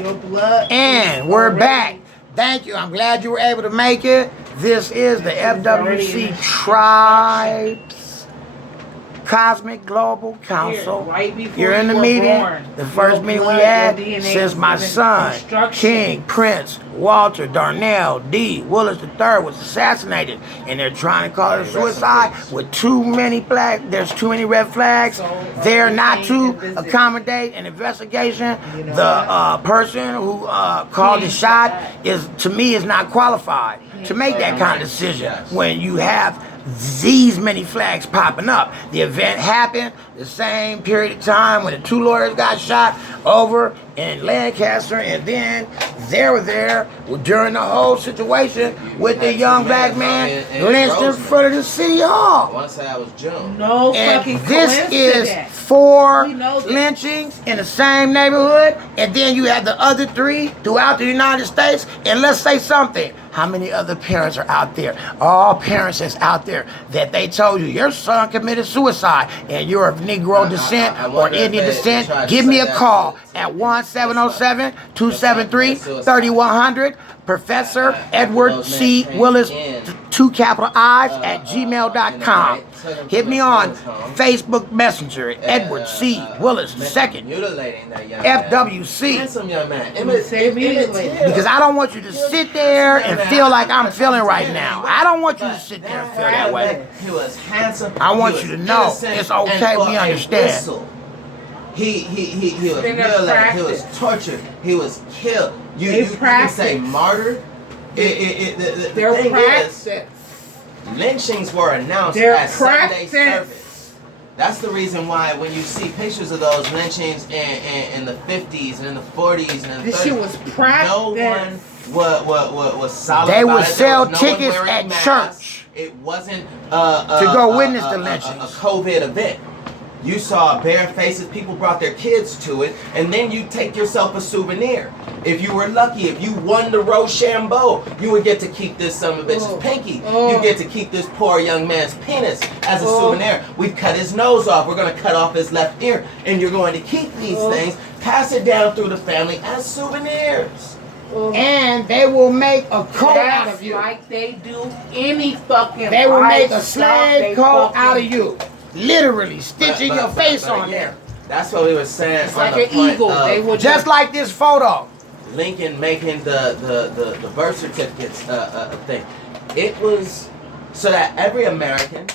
Your blood. And we're back. Thank you. I'm glad you were able to make it. This is the FWC Tribes Cosmic Global Council. You're in the meeting. The first meeting we had since my son, King Prince Walter Darnell D. Willis III was assassinated. And they're trying to call it suicide with too many there's too many red flags. They're not to accommodate an investigation. The person who called the shot to me is not qualified to make that kind of decision when you have these many flags popping up. The event happened the same period of time when the two lawyers got shot over in Lancaster, and then they were there during the whole situation with the young black man lynched in front of the city hall. I want to say that was June. No And fucking this coincidence. is 4 lynchings in the same neighborhood, and then you have the other 3 throughout the United States. And let's say something. How many other parents are out there? All parents that's out there that they told you your son committed suicide and you're of Negro descent or Indian descent, give me a call at 1-707-273-3100. Professor Edward C. Willis, 2 capital I's at gmail.com. Hit me on Facebook Messenger, Edward C. Willis II, FWC. Handsome young man. Because I don't want you to sit there and feel like I'm feeling right now. I don't want you to sit there and feel that way. He was handsome. I want you to know it's okay. We understand. He was mutilated. He was tortured. He was killed. You can say martyred. The thing is, lynchings were announced as Sunday service. That's the reason why when you see pictures of those lynchings in the 50s and in the 40s and in the 30s, this shit was practiced. no one was solid. They would about it. sell There was tickets no one wearing at masks. church It wasn't to go witness the lynchings. A COVID event. You saw bare faces, people brought their kids to it, and then you take yourself a souvenir. If you were lucky, if you won the Rochambeau, you would get to keep this son of a bitch's pinky. You get to keep this poor young man's penis as a souvenir. We've cut his nose off. We're going to cut off his left ear, and you're going to keep these things, pass it down through the family as souvenirs. And they will make a coat out of you. Like they do any fucking. They will make a slave coat out of you. Literally stitching your face on there. That's what we were saying. It's like an eagle. They would just like this photo. Lincoln making the birth certificates thing. It was so that every American,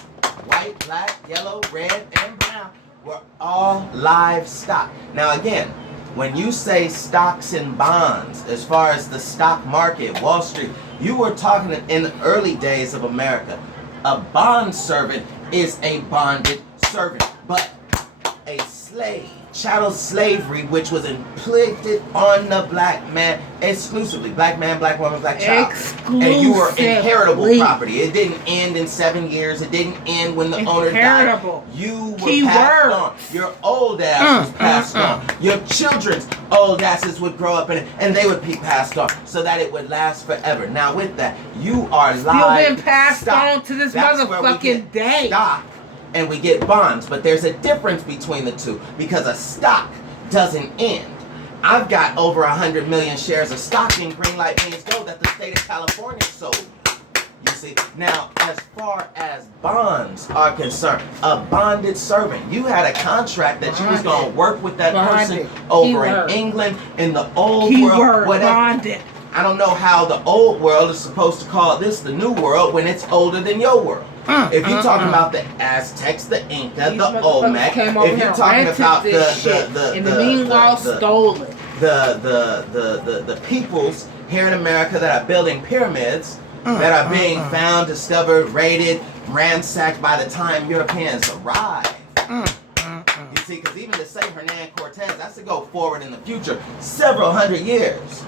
white, black, yellow, red, and brown, were all livestock. Now again, when you say stocks and bonds, as far as the stock market, Wall Street, you were talking in the early days of America. A bond servant is a bonded servant, but a slave, chattel slavery, which was inflicted on the black man exclusively. Black man, black woman, black child. And you were inheritable property. It didn't end in 7 years. It didn't end when the owner died. You were passed on. Your old ass was passed on. Your children's old asses would grow up in it, and they would be passed on so that it would last forever. Now with that, you are live. Still been passed on to this motherfucking day. Stock and we get bonds, but there's a difference between the two because a stock doesn't end. I've got over 100 million shares of stock in Greenlight Means Gold that the state of California sold. You see, now as far as bonds are concerned, a bonded servant, you had a contract that you was going to work with that person over in England, in the old world, whatever. Bonded. I don't know how the old world is supposed to call this the new world when it's older than your world. If you're talking about the Aztecs, the Inca, the Olmec, if you're talking about the peoples here in America that are building pyramids, that are being found, discovered, raided, ransacked by the time Europeans arrive. You see, because even to say Hernan Cortez, that's to go forward in the future several hundred years.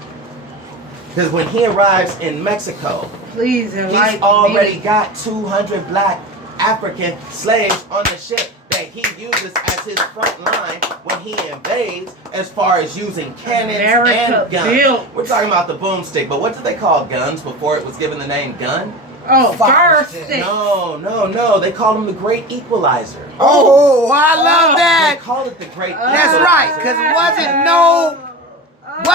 Because when he arrives in Mexico, he's already got 200 black African slaves on the ship that he uses as his front line when he invades, as far as using cannons and guns. We're talking about the boomstick, but what did they call guns before it was given the name gun? Oh, fire stick. No. They called him the Great Equalizer. Oh, I love that. They call it the Great That's Equalizer. right, because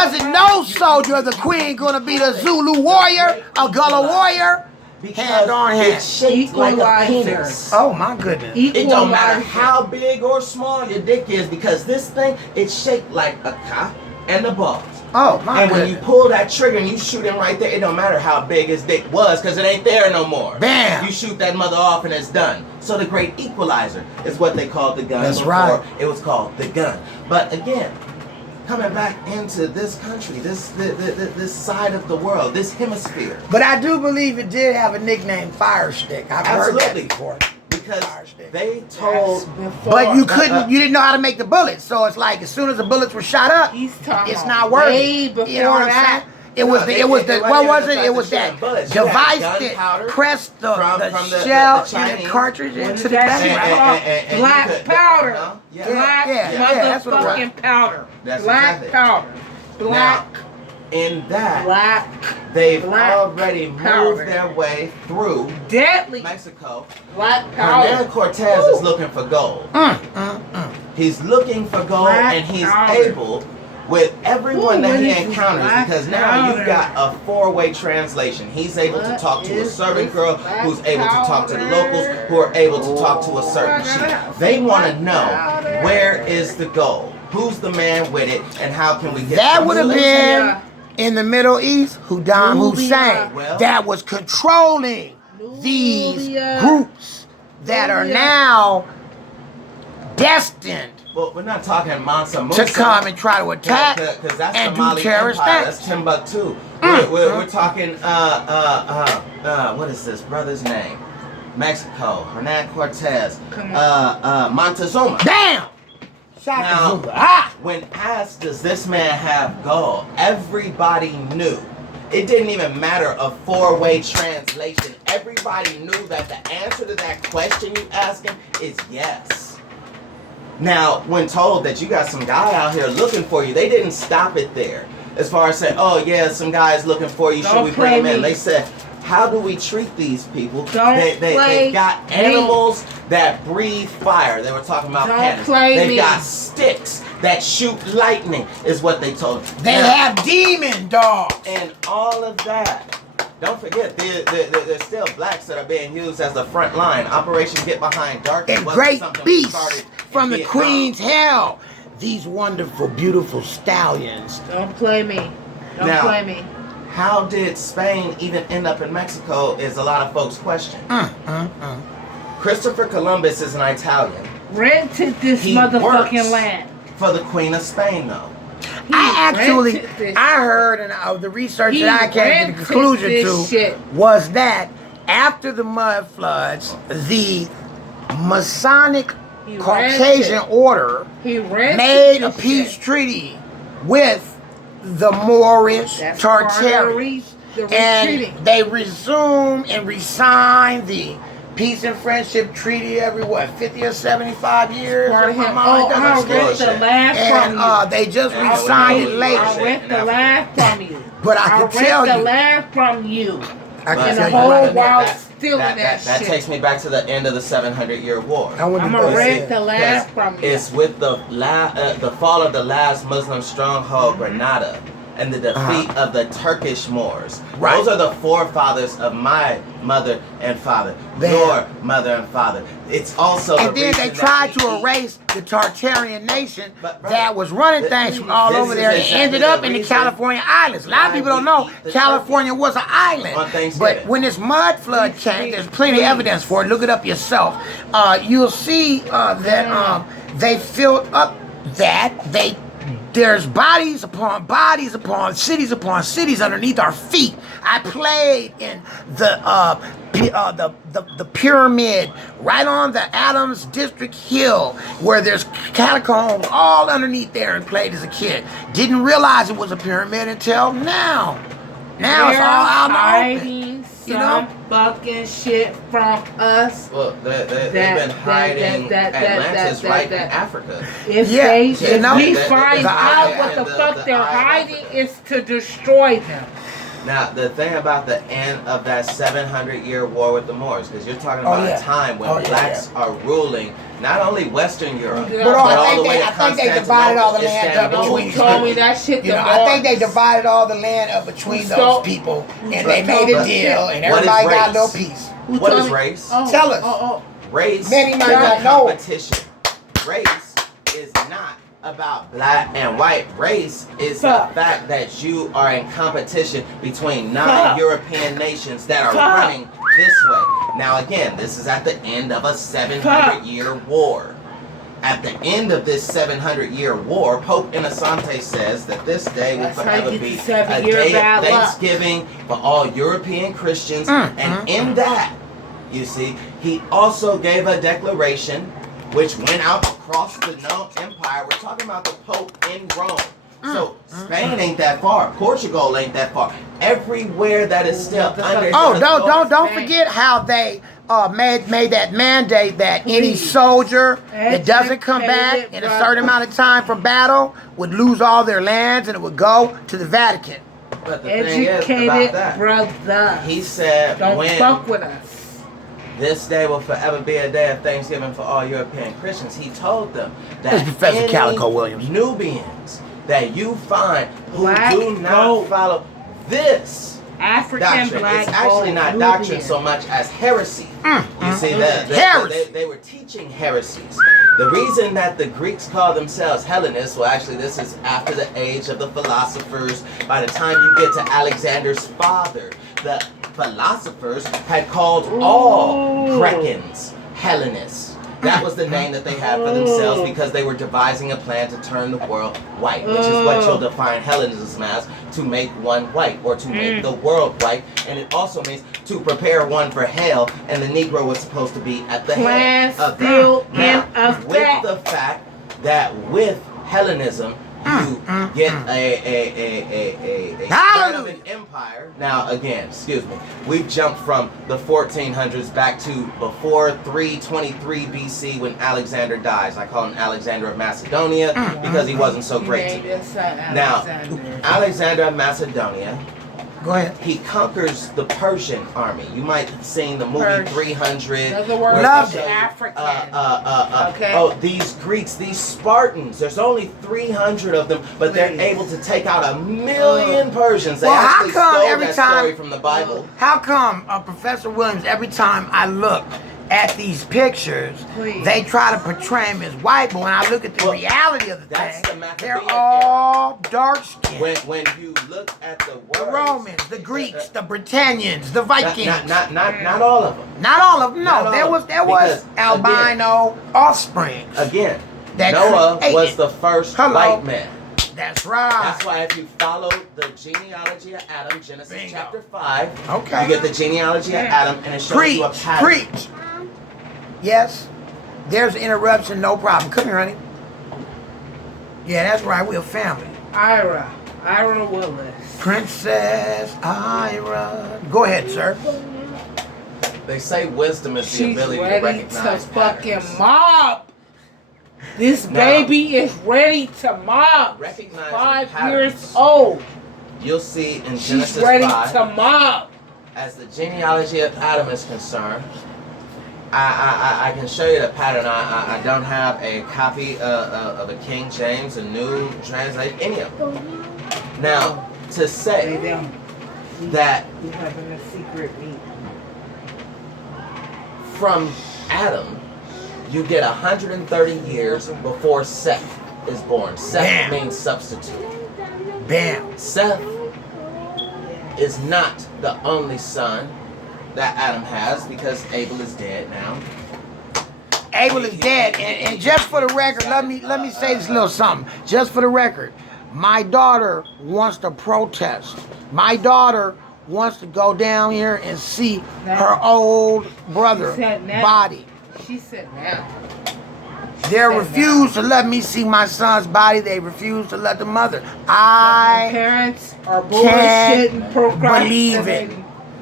wasn't no soldier of the queen gonna be the Zulu warrior, a Gullah warrior. Hand on hand. It's shaped like a Equalizer. penis. Oh my goodness. It don't matter Equalizer. how big or small your dick is, because this thing, it's shaped like a cock and the balls. Oh my And when you goodness. pull that trigger and you shoot him right there, it don't matter how big his dick was, because it ain't there no more. Bam. You shoot that mother off and it's done. So the great equalizer is what they called the gun. That's before right. It was called the gun. But again, coming back into this country, this side of the world, this hemisphere. But I do believe it did have a nickname, Fire Stick. I've heard that Absolutely. before. Because Fire stick. they told... But you couldn't, you didn't know how to make the bullets. So it's like as soon as the bullets were shot up, He's talking it's not working. way before You know what I'm that. saying? It was No, it was the it what wasn't was even it? the It was fact that that bullets. You had device gunpowder that pressed the from the shell in the Chinese. cartridge What into is the that back. shit called? you Black could- powder. huh? Yeah. Black that's what it was. motherfucking powder. That's Black exactly. powder. Black. In that, Black. they've black already powder. moved their way through Deadly. Mexico. Black Hernan powder. Cortez is looking for gold. He's looking for gold, Black and he's powder. able, with everyone Ooh, that what he is this encounters, black because now you've powder? got a four-way translation. He's able to What talk to a is servant this girl, black who's able to talk to the powder? locals, who are able to talk to a certain Oh, I gotta chief. They want to black know, powder. where is the gold? Who's the man with it, and how can we get That some would have solution? been in the Middle East, Saddam Hussein, Well- that was controlling these Nubia. groups that are Nubia. now destined Well, we're not talking Mansa to Musa. come and try to attack Because that's and the Mali do terrorist Empire. acts. That's Timbuktu. We're talking, what is this brother's name? Mexico, Hernan Cortez, Come on. Montezuma. Bam! Shaka Now, Zulu. Ah! when asked, does this man have gold? Everybody knew. It didn't even matter a four-way translation. Everybody knew that the answer to that question you asking is yes. Now, when told that you got some guy out here looking for you, they didn't stop it there. As far as saying, oh yeah, some guy's looking for you, should Don't we bring him play in? me. They said, how do we treat these people? Don't They've play got me. animals that breathe fire. They were talking about Don't cannons. play They've me. got sticks that shoot lightning, is what they told us. They Now, have demon dogs. and all of that. Don't forget, there's still blacks that are being used as the front line. Operation Get Behind Darkness And wasn't great something we beasts started in from the Vietnam. Queen's hell. These wonderful, beautiful stallions. Don't play me. Don't Now- play me. How did Spain even end up in Mexico is a lot of folks' question. Christopher Columbus is an Italian. Rented this He motherfucking works land. for the Queen of Spain, though. I actually, rented this I heard, and the research He that I came to rented the conclusion this to shit. was that after the mud floods, the Masonic He Caucasian rented. order He rented made a this peace shit. treaty with the Moorish That's part of the Tartarians. the And retreating. they resumed and re-signed the peace and friendship treaty every 50 or 75 years. Part if of my him. mind Oh, doesn't I'll bullshit. rent the land and from you. they just Yeah, re-signed it bullshit. late. I'll rent the land from you. But I I'll can tell rent the you, land from you. I But can And the tell you whole right that- now. world that- stealing that that shit. takes me back to the end of the 700-year war. I wouldn't I'm do gonna that. rent the land from you. It's with the fall of the last Muslim stronghold, Granada, and the defeat of the Turkish Moors. Right. Those are the forefathers of my mother and father, Damn. your mother and father. It's also And the then they reason tried that to we eat. erase the Tartarian nation But, brother, that was running things from all this over is there and exactly ended the up in the reason California Islands. A lot of why people don't we know eat the California was an island. On Thanksgiving. But when this mud flood came, there's plenty of evidence for it. Look it up yourself. You'll see that they filled up that. There's bodies upon cities upon cities underneath our feet. I played in the pyramid right on the Adams District Hill where there's catacombs all underneath there and played as a kid. Didn't realize it was a pyramid until now. Now it's all out in the open. hiding You know? some fucking shit from us. Well, they've That- been hiding Atlantis right in Africa. If Yeah, they, you if know? we The find eye out what and the the fuck they're eye of hiding, Africa. is to destroy them. Now, the thing about the end of that 700-year war with the Moors, because you're talking about yeah. a time when Oh, yeah, blacks are ruling not only Western Europe, But but I all think the way they- to I think they divided all the land up Constantinople, between Don't told me that shit. You the know, I think they Marks. divided all the land up between So- those people, and they made a but- deal, and what is everybody got a race? little piece. Who What told is me? race? Oh, Tell us. Race Many might is not a know. competition. Race is not about black and white. Race is Fuck. the fact that you are in competition between Fuck. non-European nations that are Fuck. running this way. Now again, this is at the end of a 700-year war. At the end of this 700-year war, Pope Innocente says that this day will That's how forever you get be the a 7-year day of bad luck. Thanksgiving for all European Christians. And in that, you see, he also gave a declaration which went out across the known empire. We're talking about the Pope in Rome. So Spain ain't that far. Portugal ain't that far. Everywhere that is still under. Oh, his don't authority. forget how they made that mandate that any soldier that doesn't come back in a certain amount of time from battle would lose all their lands, and it would go to the Vatican. But the thing is Educated about that, brother. he said Don't when fuck with us. this day will forever be a day of Thanksgiving for all European Christians. He told them that This is Professor any Calico Williams. Nubians that you find who Black do not gold. follow this African doctrine, black it's actually gold, not Nubian. doctrine so much as heresy. You see, Heresy. they were teaching heresies. The reason that the Greeks call themselves Hellenists, well, actually, this is after the age of the philosophers. By the time you get to Alexander's father, the philosophers had called all Cretans Hellenists. That was the name that they had for themselves because they were devising a plan to turn the world white, which is what you'll define Hellenism as, to make one white or to make the world white. And it also means to prepare one for hell, and the Negro was supposed to be at the head Plan of still that. Now, in effect. with the fact that with Hellenism, you get a start of an empire. Now, again, excuse me, we've jumped from the 1400s back to before 323 BC when Alexander dies. I call him Alexander of Macedonia because he wasn't so great to me. Now, Alexander of Macedonia, Go ahead. he conquers the Persian army. You might have seen the movie Persian. 300. In other where words, they Loved show it. you, African. Okay. Oh, these Greeks, these Spartans. There's only 300 of them, but they're Please. able to take out 1,000,000 Persians. They Well, how actually come stole every that time- story from the Bible. How come, Professor Williams, every time I look at these pictures, Please. they try to portray him as white, but when I look at the Well, reality of the that's thing, the they're Maccabean all dark skinned. When you look at the The words, Romans, the Greeks, the Britannians, the Vikings. not all of them. Not all of them. Not No, all there of was them, because, albino offspring. Again, That Noah created- was the first Hello. white man. That's right. That's why if you follow the genealogy of Adam, Genesis Bingo. chapter 5, Okay. you get the genealogy of Adam, and it shows you a pattern. Preach. Yes. There's an interruption, no problem. Come here, honey. Yeah, that's right. We're a family. Ira Willis. Princess Ira. Go ahead, sir. They say wisdom is the She's ability to ready to recognize fucking patterns. mob. This Now- baby is ready to mob. Recognizing 5 patterns. years old. You'll see in She's Genesis ready 5, to mob. as the genealogy of Adam is concerned, I can show you the pattern. I don't have a copy of a King James, a New Translation, any of them. Now, to Lay say down. that He's having a secret meeting. from Adam, you get 130 years before Seth is born. Seth Bam. means substitute. Bam. Seth is not the only son that Adam has because Abel is dead now. Abel is dead, and just for the record, let me say this little something. Just for the record, my daughter wants to protest. My daughter wants to go down here and see her old brother She said now. body. She said now. They refuse to let me see my son's body. They refuse to let the mother. I Parents are can't bullshitting, procrastinating. believe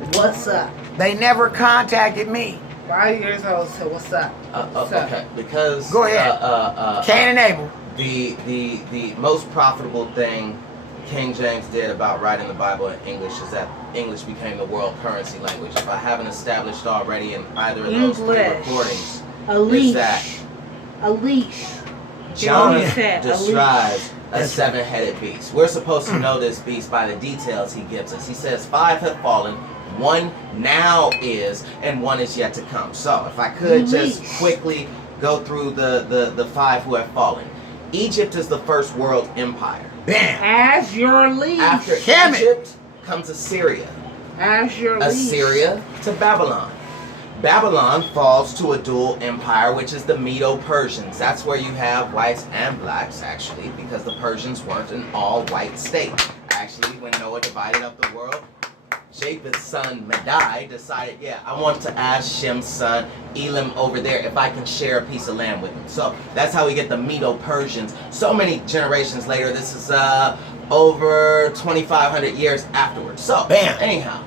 it. What's up? They never contacted me. 5 years old, so what's up? What's up? Okay, because Go ahead. Cain and Abel. the most profitable thing King James did about writing the Bible in English is that English became the world currency language. If I haven't established already in either of those three English. recordings, A is leash. that A leash. John He said, a describes a That's seven-headed beast. We're supposed to know this beast by the details he gives us. He says 5 have fallen, 1 now is, and 1 is yet to come. So if I could just quickly go through the 5 who have fallen. Egypt is the first world empire. Bam. As your leash. After Damn it. Egypt comes Assyria. As your leash. Assyria to Babylon. Babylon falls to a dual empire, which is the Medo-Persians. That's where you have whites and blacks, actually, because the Persians weren't an all-white state. Actually, when Noah divided up the world, Japheth's son Madai decided, yeah, I want to ask Shem's son Elam over there if I can share a piece of land with him. So that's how we get the Medo-Persians. So many generations later, this is over 2,500 years afterwards. So, Bam. anyhow,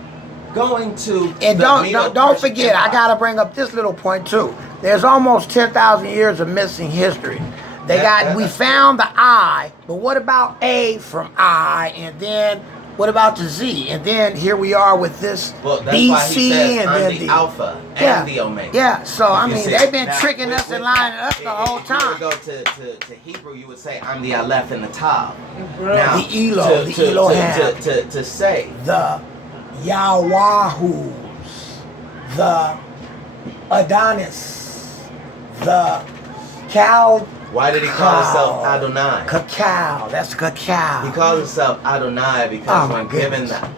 going to And don't forget, I gotta bring up this little point too. There's almost 10,000 years of missing history. We found the I, but what about A from I, and then what about the Z, and then here we are with this well, that's BC, why he says, and I'm then the Alpha and the Omega. Yeah, so I You mean, see, they've been now, tricking us and lying to us the whole If you time. were to go to Hebrew, you would say, I'm the Aleph and the Tav. Bro. Now, The Elo, the Elohim. to say, The Yahwahu's, the Adonis, the Cal. why did he call himself Adonai? Cacao, that's cacao. He calls himself Adonai because Oh, my when given goodness. the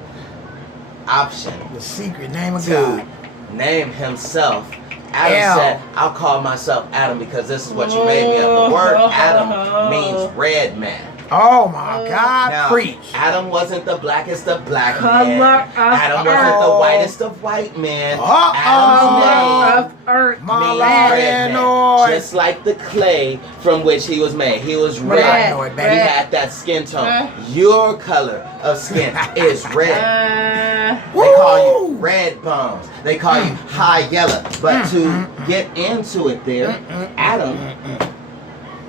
option The secret name of to God. name himself, Adam L. said, I'll call myself Adam because this is what you made me of. The word Adam means red man. Oh my God, Now, preach. Adam wasn't the blackest of black Color men. of Adam wasn't earth. the whitest of white men. Uh-oh. Adam's Of earth. name means Malay red man. noise. Just like the clay from which he was made. He was red. Red. He had that skin tone. Your color of skin is red. They call you red bones. They call you high yellow. But to get into it there, Adam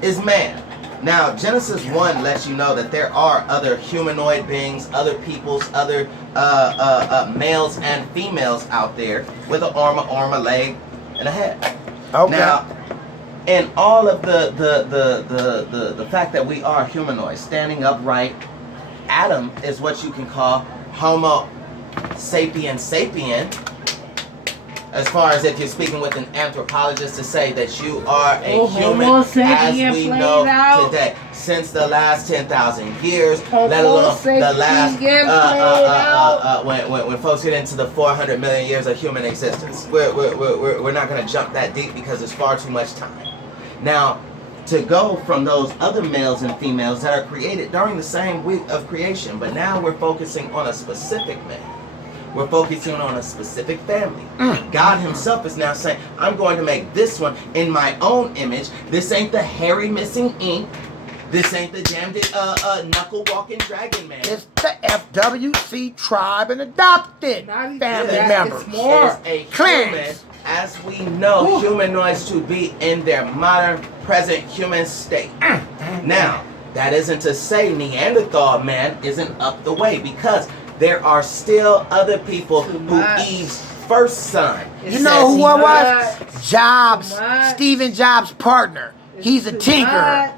is man. Now, Genesis 1 lets you know that there are other humanoid beings, other peoples, other males and females out there with an arm, a leg, and a head. Okay. Now, in all of the fact that we are humanoids, standing upright, Adam is what you can call Homo sapien sapien. As far as if you're speaking with an anthropologist to say that you are a human Homo as sapien we played know out. today, since the last 10,000 years, Homo let alone the last sapien played out. when folks get into the 400 million years of human existence. We're not going to jump that deep because there's far too much time. Now, to go from those other males and females that are created during the same week of creation, but now we're focusing on a specific man. We're focusing on a specific family. God himself is now saying, I'm going to make this one in my own image. This ain't the hairy missing ink. This ain't the damned knuckle walking dragon man. It's the FWC tribe and adopted family member. It's more. It is a Clans. human, as we know humanoids to be in their modern, present human state. Now, that isn't to say Neanderthal man isn't up the way, because there are still other people who Eve's first son. You know who it was? Jobs, Stephen Jobs' partner. He's a tinkerer.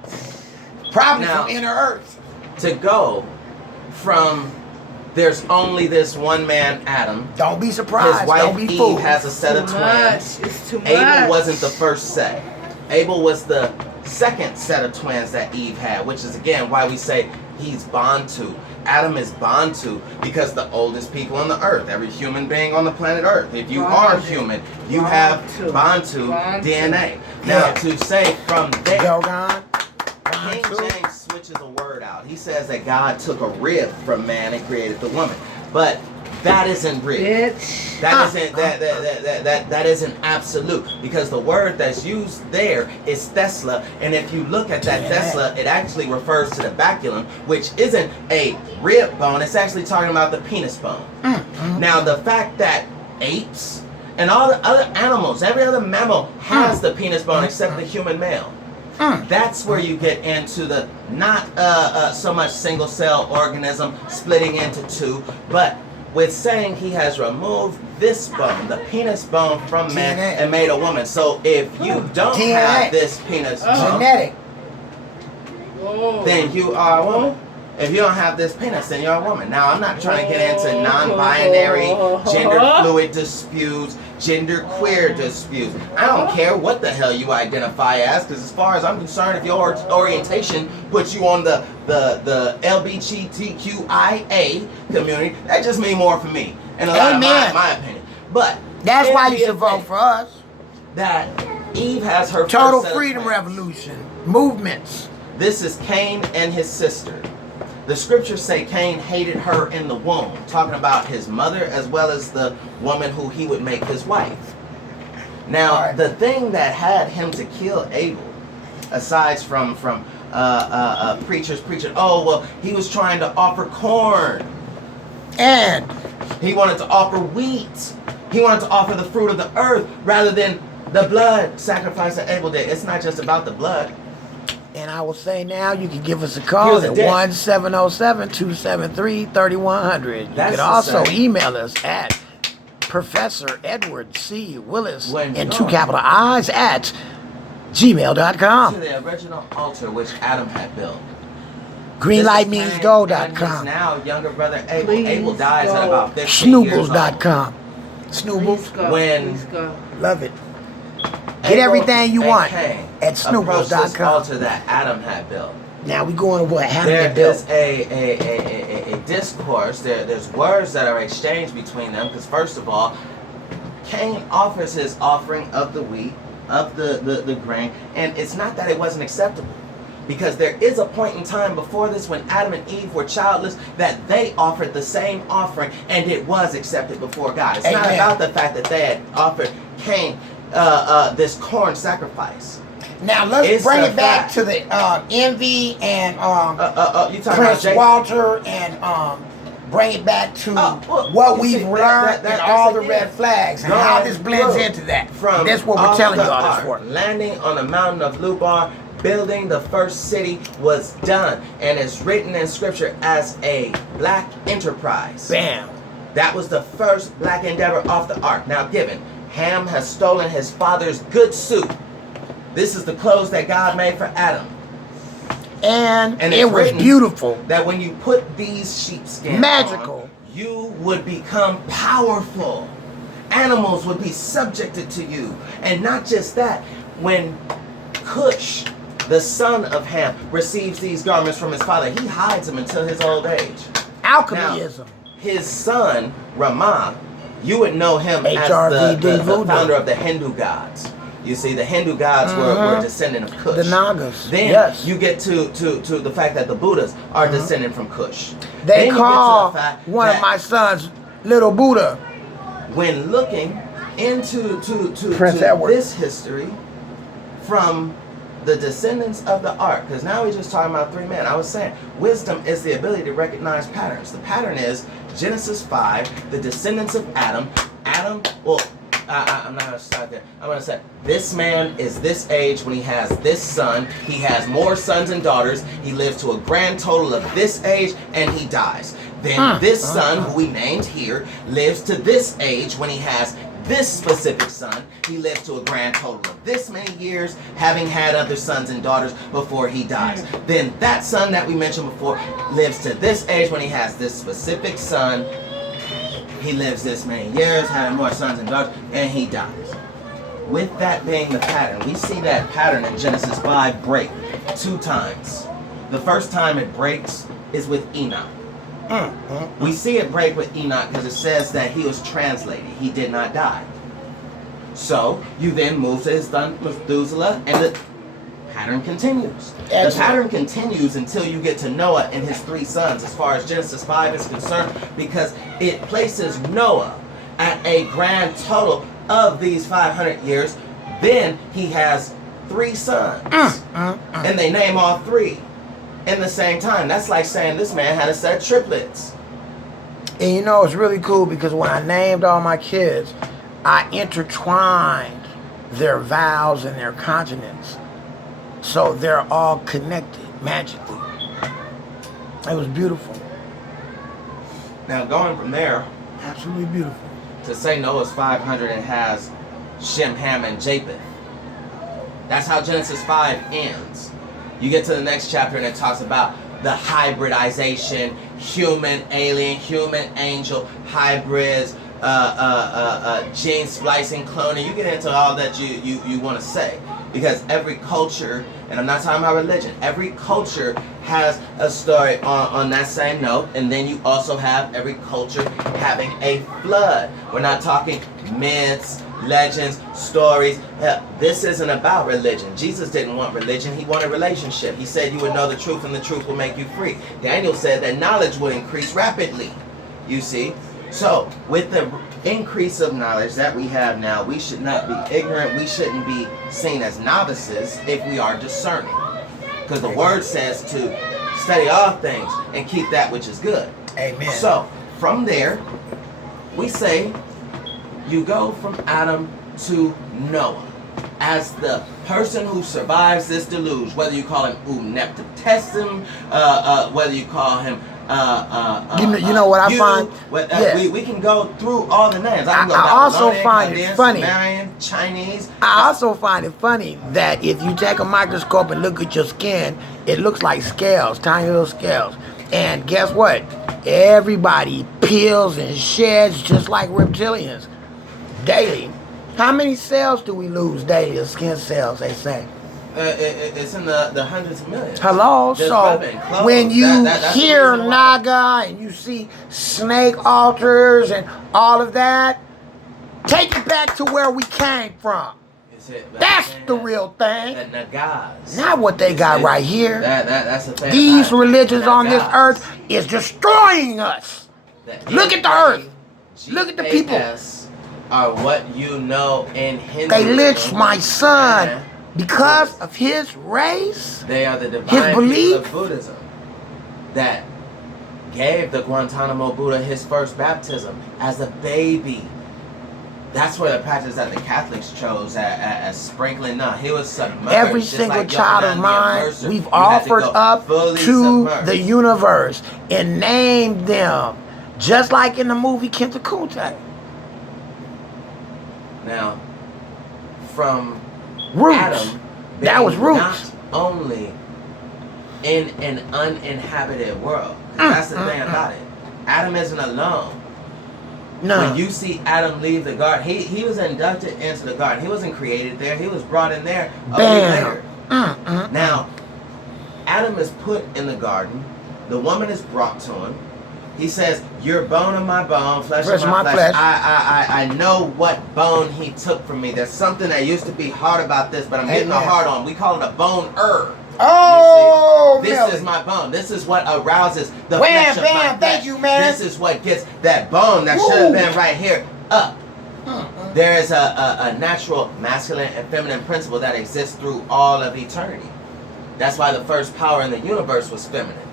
Probably Now, from Inner Earth. To go from there's only this one man, Adam. Don't be surprised. His wife Don't be Eve fooled. has a set of twins. It's too much. Abel wasn't the first set. Abel was the second set of twins that Eve had, which is again why we say he's Bantu. Adam is Bantu because the oldest people on the earth, every human being on the planet Earth. If you are human, you have Bantu DNA. Now to say from there, Dogon. King James switches a word out. He says that God took a rib from man and created the woman, but that isn't real. Bitch. That isn't that isn't absolute, because the word that's used there is Thesla, and if you look at that Thesla, it actually refers to the baculum, which isn't a rib bone. It's actually talking about the penis bone. Now the fact that apes and all the other animals, every other mammal has the penis bone except the human male. That's where you get into the not so much single cell organism splitting into two, but with saying he has removed this bone, the penis bone from man, DNA. and made a woman. So if you don't DNA. have this penis bone, Genetic. Whoa. then you are a woman. If you don't have this penis, then you're a woman. Now, I'm not trying to get into non-binary, gender fluid disputes, gender queer disputes. I don't care what the hell you identify as, because as far as I'm concerned, if your orientation puts you on the LGBTQIA community, that just means more for me. And a lot of my opinion. But that's in why the you should vote event for us. that Eve has her Total first set of freedom twins. revolution. Movements. This is Cain and his sister. The scriptures say Cain hated her in the womb, talking about his mother as well as the woman who he would make his wife. Now, the thing that had him to kill Abel, aside from preachers preaching, oh, well, he was trying to offer corn. And He wanted to offer wheat. He wanted to offer the fruit of the earth rather than the blood sacrifice that Abel did. It's not just about the blood. And I will say now, you can give us a call Here's at the debt. 1-707-273-3100. You That's can also the same. email us at Professor Edward C. Willis When in you 2 know. capital I's at To gmail.com. the original altar which Adam had built. Greenlightmeansgo.com. And his now younger brother Abel. Please Abel dies go. at about 15 years old. Snoobles.com. Please Snoobles. go. When- Please go. Love it. Get Abel everything you and want Cain at approached this snoobles.com. altar that Adam had built. Now we going to what happened There to Bill. is a discourse. There's words that are exchanged between them. Because first of all, Cain offers his offering of the wheat, of the grain, and it's not that it wasn't acceptable. Because there is a point in time before this when Adam and Eve were childless that they offered the same offering and it was accepted before God. It's not Amen. about the fact that they had offered Cain this corn sacrifice. Now let's It's bring the it back fact. to the Envy and You talking about Prince Jacob? Walter and bring it back to Oh, well, what you we've see, learned that's and all the again. red flags and Going how this blends through into that. From That's what we're off telling the you all this ark, for. landing on the mountain of Lubar, building the first city was done, and it's written in scripture as a black enterprise. Bam. That was the first black endeavor off the ark. Now, given Ham has stolen his father's good suit, this is the clothes that God made for Adam. And And it it's was written beautiful. that when you put these sheepskins Magical. on, you would become powerful. Animals would be subjected to you. And not just that, when Cush, the son of Ham, receives these garments from his father, he hides them until his old age. Alchemyism. His son, Rama, you would know him as HRVD the voodoo. founder of the Hindu gods. You see, the Hindu gods were a descendant of Cush. The Nagas. Then Yes. you get to the fact that the Buddhas are descended from Cush. They Then you get to call the fact one of that my sons Little Buddha. when looking into Prince Edward. this history from the descendants of the ark, because now we're just talking about 3 men. I was saying wisdom is the ability to recognize patterns. The pattern is Genesis 5, the descendants of Adam. I'm not going to start there. I'm going to say this man is this age when he has this son. He has more sons and daughters. He lives to a grand total of this age and he dies. Then this son, who we named here, lives to this age when he has this specific son. He lives to a grand total of this many years, having had other sons and daughters before he dies. Then that son that we mentioned before lives to this age when he has this specific son. He lives this many years, having more sons and daughters, and he dies. With that being the pattern, we see that pattern in Genesis 5 break 2 times. The first time it breaks is with Enoch. We see it break with Enoch because it says that he was translated. He did not die. So you then move to his son Methuselah, and the pattern continues. Excellent. The pattern continues until you get to Noah and his 3 sons, as far as Genesis 5 is concerned, because it places Noah at a grand total of these 500 years. Then he has 3 sons, and they name all 3 in the same time. That's like saying this man had a set of triplets. And you know, it's really cool because when I named all my kids, I intertwined their vowels and their consonants. So they're all connected magically. It was beautiful. Now going from there, Absolutely beautiful. To say Noah's 500 and has Shem, Ham, and Japheth. That's how Genesis 5 ends. You get to the next chapter and it talks about the hybridization, human alien, human angel, hybrids, gene splicing, cloning. You get into all that you want to say. Because every culture, and I'm not talking about religion, every culture has a story on that same note, and then you also have every culture having a flood. We're not talking myths, legends, stories. Hell, this isn't about religion. Jesus didn't want religion, he wanted relationship. He said you would know the truth and the truth will make you free. Daniel said that knowledge would increase rapidly, you see. So, with the increase of knowledge that we have now, we should not be ignorant. We shouldn't be seen as novices if we are discerning. Because the word says to study all things and keep that which is good. Amen. So, from there, we say you go from Adam to Noah as the person who survives this deluge, whether you call him Umneptestim, whether you call him you know what I find? We can go through all the names. I also find it funny. Sumerian, Chinese. I also find it funny that if you take a microscope and look at your skin, it looks like scales, tiny little scales. And guess what? Everybody peels and sheds just like reptilians daily. How many cells do we lose daily of skin cells, they say? It's in the hundreds of millions. Hello, There's so when you that's hear Naga and you see snake altars and all of that, take it back to where we came from. That's the real thing. The Nagas. Not what they got right here. That's the thing. These religions on this earth is destroying us. Look at the earth. Look at the people. Are what you know in Hindu. They lynched my son because of his race. They are the his divine belief of Buddhism that gave the Guantanamo Buddha his first baptism as a baby. That's where the practice that the Catholics chose as sprinkling. No, he was submerged. Every single child of mine, we've offered up to the universe and named them, just like in the movie Kenta Kunta. Now, from Roots. Adam, that was Roots. Not only in an uninhabited world. That's the thing about it. Adam isn't alone. No. When you see Adam leave the garden, he was inducted into the garden. He wasn't created there. He was brought in there a week later. Now, Adam is put in the garden. The woman is brought to him. He says, "You're bone of my bone, flesh of my flesh." I know what bone he took from me. There's something that used to be hard about this, but I'm getting a hard on. We call it a bone-er. Oh, this is my bone. This is what arouses the flesh of my flesh. Thank you, man. This is what gets that bone that should have been right here up. There is a natural masculine and feminine principle that exists through all of eternity. That's why the first power in the universe was feminine.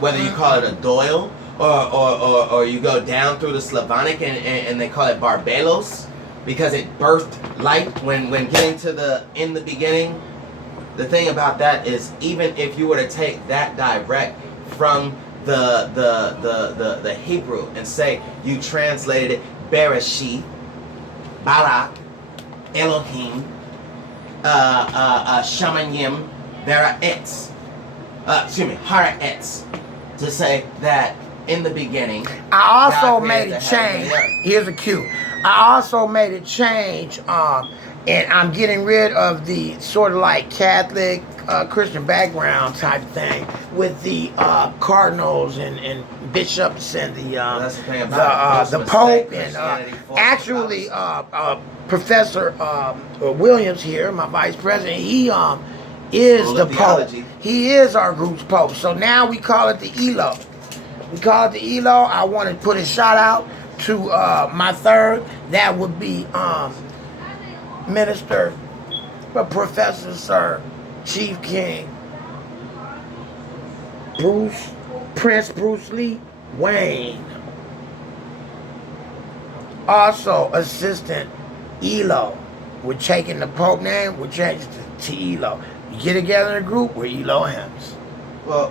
Whether you call it a Doyle or you go down through the Slavonic and they call it Barbalos because it birthed light when getting to in the beginning. The thing about that is even if you were to take that direct from the Hebrew and say you translated it Bereshit, Barak, Elohim, Shamayim, Haraetz, to say that in the beginning. I also made a change. Here's a cue. I also made a change, and I'm getting rid of the sort of like Catholic Christian background type thing with the cardinals and bishops and the Pope and actually Professor Williams here, my vice president. He is the Pope. He is our group's Pope. So now we call it the ELO. We call it the ELO. I want to put a shout out to my third. That would be Minister, Professor Sir, Chief King, Prince Bruce Lee Wayne. Also Assistant ELO. We're taking the Pope name, we're changing it to ELO. You get together in a group, we're Elohims. Well,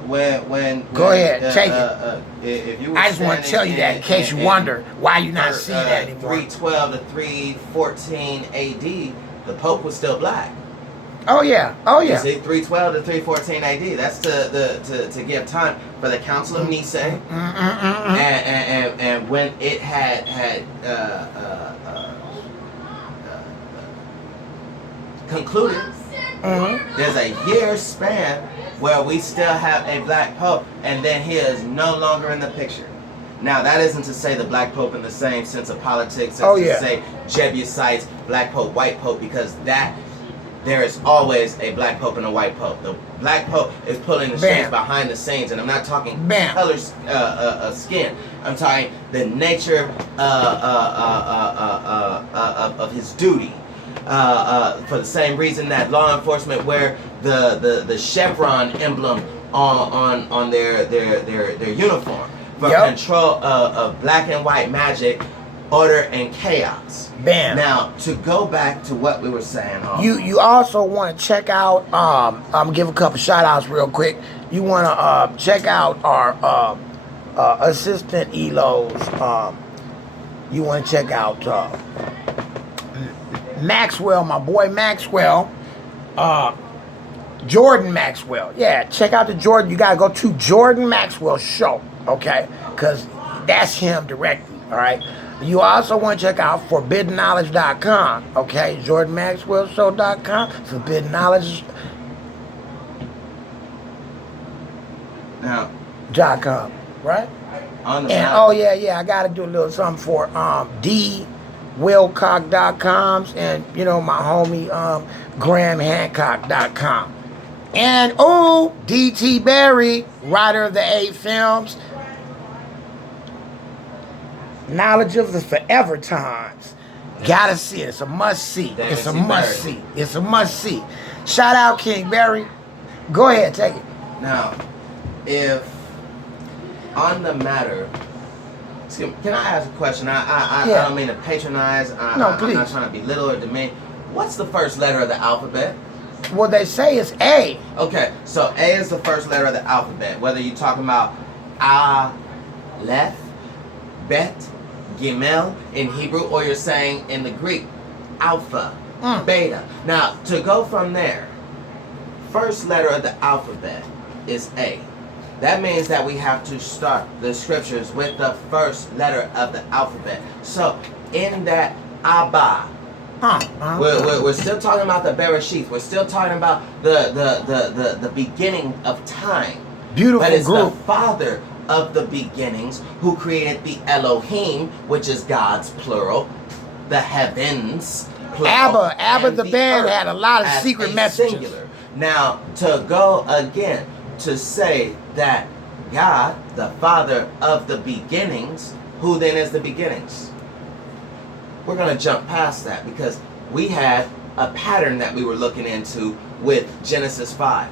Go ahead, take it. If you were I just want to tell you that in case you wonder why you not seeing that anymore. 312 to 314 A.D., the Pope was still black. Oh yeah, oh You yeah. see, 312 to 314 A.D. That's to give time for the Council of Nicaea, and when it had concluded, there's a year span where we still have a black pope, and then he is no longer in the picture. Now, that isn't to say the black pope in the same sense of politics as to say Jebusites, black pope, white pope, because that there is always a black pope and a white pope. The black pope is pulling the strings behind the scenes, and I'm not talking color, skin. I'm talking the nature of his duty. For the same reason that law enforcement wear the chevron emblem on their uniform for control of black and white magic, order and chaos. Bam. Now, to go back to what we were saying, you also want to check out give a couple shout outs real quick. You want to check out our assistant Elo's. You want to check out Maxwell, my boy Maxwell, Jordan Maxwell. Yeah, check out the Jordan. You gotta go to Jordan Maxwell show, okay? Because that's him directly. All right. You also want to check out ForbiddenKnowledge.com, okay? JordanMaxwellShow.com, Forbidden Knowledge. Now. .com, right? On the and map. oh yeah, I gotta do a little something for DWilcock.coms and my homie GrahamHancock.com. And D.T. Barry, writer of the 8 films, Knowledge of the Forever Times. Gotta see it. It's a must see. It's a must see. It's a must see. Shout out King Barry. Go ahead, take it. Now, if on the matter, can I ask a question? I don't mean to patronize. No, please. I'm not trying to belittle or demean. What's the first letter of the alphabet? Well, they say it's A. Okay, so A is the first letter of the alphabet. Whether you're talking about Aleph, Bet, Gimel in Hebrew, or you're saying in the Greek, Alpha, Beta. Now, to go from there, first letter of the alphabet is A. That means that we have to start the scriptures with the first letter of the alphabet. So, in that Abba, we're still talking about the Bereshith. We're still talking about the beginning of time. Beautiful but it's group. The Father of the beginnings who created the Elohim, which is God's plural, the heavens, plural, Abba the band had a lot of secret messages. Singular. Now, to go again, to say that God, the Father of the beginnings, who then is the beginnings? We're going to jump past that because we had a pattern that we were looking into with Genesis 5.